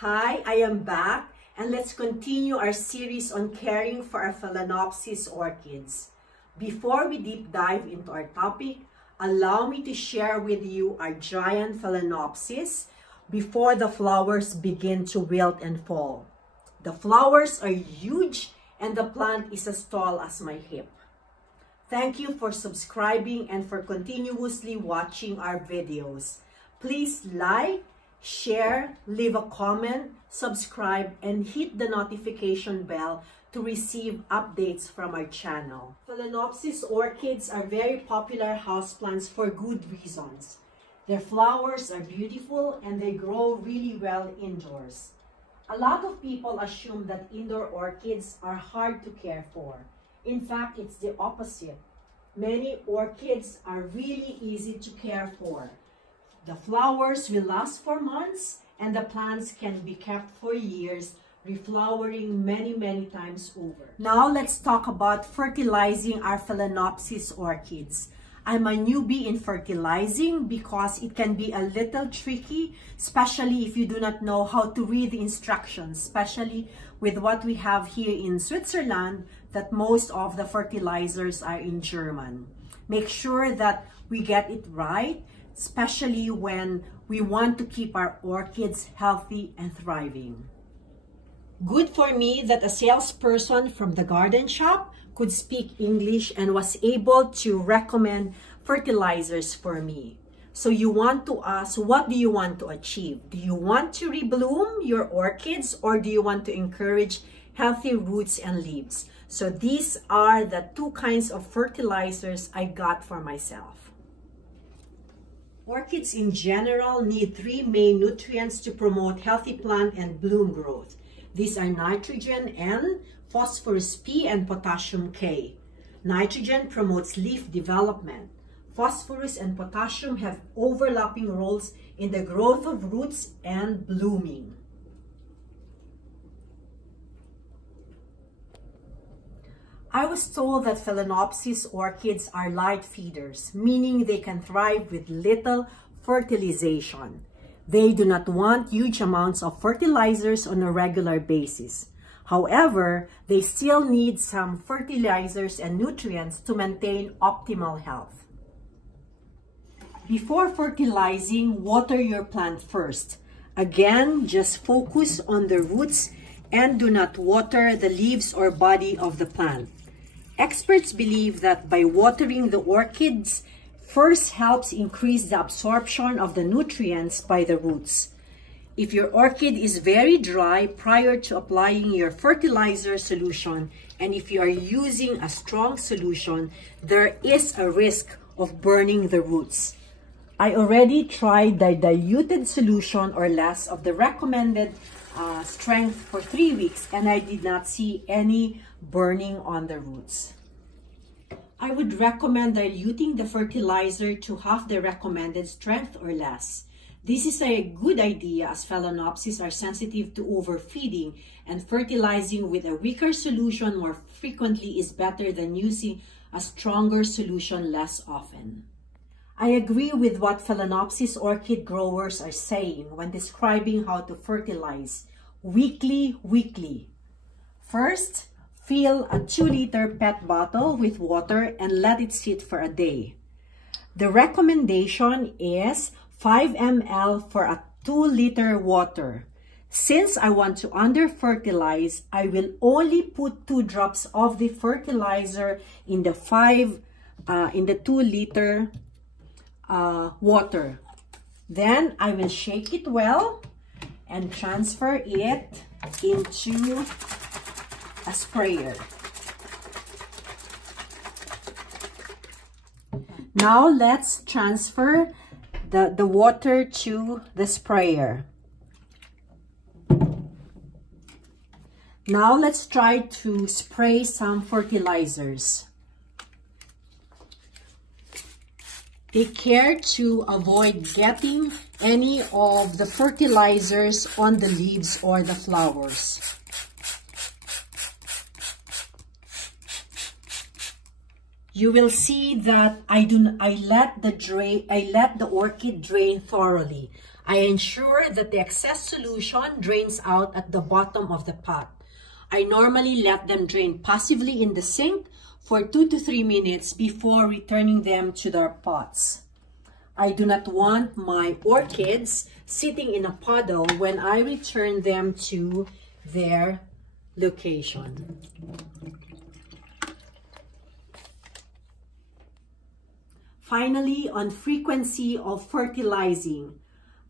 Hi, I am back, and let's continue our series on caring for our Phalaenopsis orchids. Before we deep dive into our topic, allow me to share with you our giant Phalaenopsis before the flowers begin to wilt and fall. The flowers are huge and the plant is as tall as my hip. Thank you for subscribing and for continuously watching our videos. Please like, share, leave a comment, subscribe, and hit the notification bell to receive updates from our channel. Phalaenopsis orchids are very popular houseplants for good reasons. Their flowers are beautiful and they grow really well indoors. A lot of people assume that indoor orchids are hard to care for. In fact, it's the opposite. Many orchids are really easy to care for. The flowers will last for months and the plants can be kept for years, reflowering many times over. Now let's talk about fertilizing our Phalaenopsis orchids. I'm a newbie in fertilizing because it can be a little tricky, especially if you do not know how to read the instructions, especially with what we have here in Switzerland, that most of the fertilizers are in German. Make sure that we get it right, especially when we want to keep our orchids healthy and thriving. Good for me that a salesperson from the garden shop could speak English and was able to recommend fertilizers for me. So you want to ask, what do you want to achieve? Do you want to rebloom your orchids or do you want to encourage healthy roots and leaves? So these are the two kinds of fertilizers I got for myself. Orchids in general need three main nutrients to promote healthy plant and bloom growth. These are nitrogen N, phosphorus P, and potassium K. Nitrogen promotes leaf development. Phosphorus and potassium have overlapping roles in the growth of roots and blooming. I was told that Phalaenopsis orchids are light feeders, meaning they can thrive with little fertilization. They do not want huge amounts of fertilizers on a regular basis. However, they still need some fertilizers and nutrients to maintain optimal health. Before fertilizing, water your plant first. Again, just focus on the roots and do not water the leaves or body of the plant. Experts believe that by watering the orchids first helps increase the absorption of the nutrients by the roots. If your orchid is very dry prior to applying your fertilizer solution, and if you are using a strong solution, there is a risk of burning the roots. I already tried the diluted solution or less of the recommended strength for 3 weeks, and I did not see any burning on the roots. I would recommend diluting the fertilizer to half the recommended strength or less. This is a good idea as Phalaenopsis are sensitive to overfeeding, and fertilizing with a weaker solution more frequently is better than using a stronger solution less often. I agree with what Phalaenopsis orchid growers are saying when describing how to fertilize weekly. First, fill a 2-liter PET bottle with water and let it sit for a day. The recommendation is 5 ml for a 2-liter water. Since I want to under-fertilize, I will only put 2 drops of the fertilizer in the 2-liter water. Then I will shake it well and transfer it into a sprayer. Now let's transfer the water to the sprayer. Now let's try to spray some fertilizers. Take care to avoid getting any of the fertilizers on the leaves or the flowers. You will see that I let the orchid drain thoroughly. I ensure that the excess solution drains out at the bottom of the pot. I normally let them drain passively in the sink for 2 to 3 minutes before returning them to their pots. I do not want my orchids sitting in a puddle when I return them to their location. Finally, on frequency of fertilizing,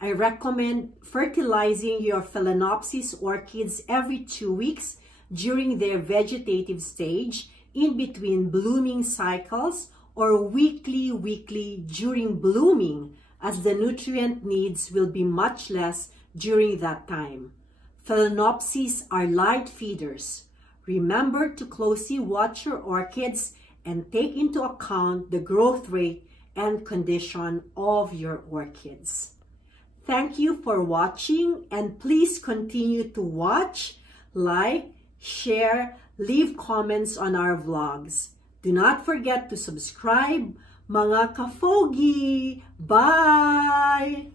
I recommend fertilizing your Phalaenopsis orchids every 2 weeks during their vegetative stage, in between blooming cycles, or weekly during blooming, as the nutrient needs will be much less during that time. Phalaenopsis are light feeders. Remember to closely watch your orchids and take into account the growth rate and condition of your orchids. Thank you for watching, and please continue to watch, like, share, leave comments on our vlogs. Do not forget to subscribe, mga kafogi! Bye!